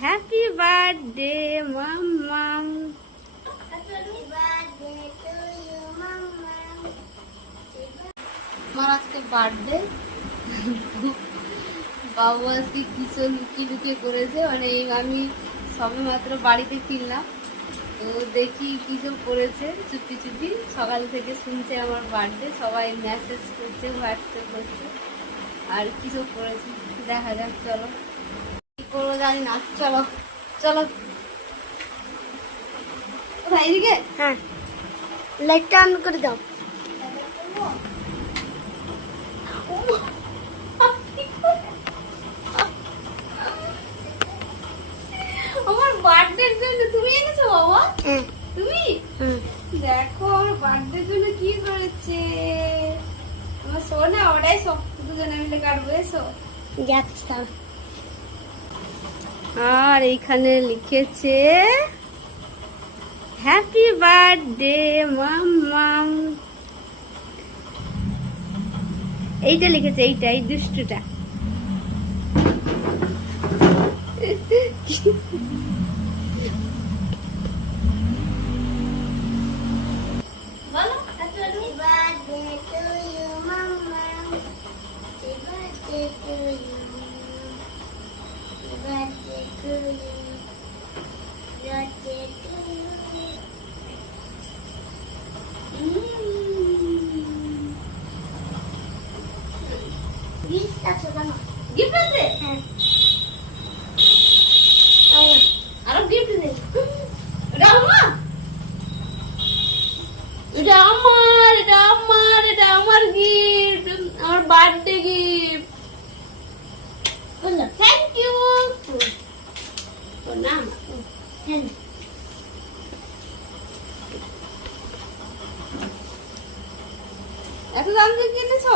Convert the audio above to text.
Happy birthday মাম্মাম। আমার আজকে বার্থডে, বাবু আজকে কিছু লুকিয়ে লুকিয়ে করেছে, মানে আমি সবে মাত্র বাড়িতে ফিরলাম, তো দেখি কিছু করেছে চুপি চুপি। সকাল থেকে শুনছে আমার বার্থডে, সবাই মেসেজ করছে, হোয়াটসঅ্যাপ করছে, আর কিছু করেছে। দেখা যাক, চলো কি করবো জানি না। চলো চলো কোথায়, এদিকে? হ্যাঁ, লাইটটা অন করে দাও। আমার বার্থডের জন্য তুমি এনেছো বাবা? হ্যাঁ। তুমি হুম। দেখো আমার বার্থডের জন্য কি করেছে আমার সোনা। ওটাই সব দুজনে মিলে কাটবো, এসো। যাচ্ছি। আর এইখানে লিখেছে হ্যাপি বার্থডে মাম্মাম। এইটা লিখেছে, এইটা, এই দুষ্টুটা। বলো Happy birthday to you, Mama. Happy birthday to you. Happy birthday to you. Birthday to you. Gift আছে কেন? গিফট আছে? হ্যাঁ। আরো গিফট দে। এটা আমার, এটা আমার, এটা আমার, এটা আমার গিফট, আমার বার্থডে গিফট। বললো থ্যাংক ইউ। না হ্যাঁ। এত দাম দিয়ে কিনেছো?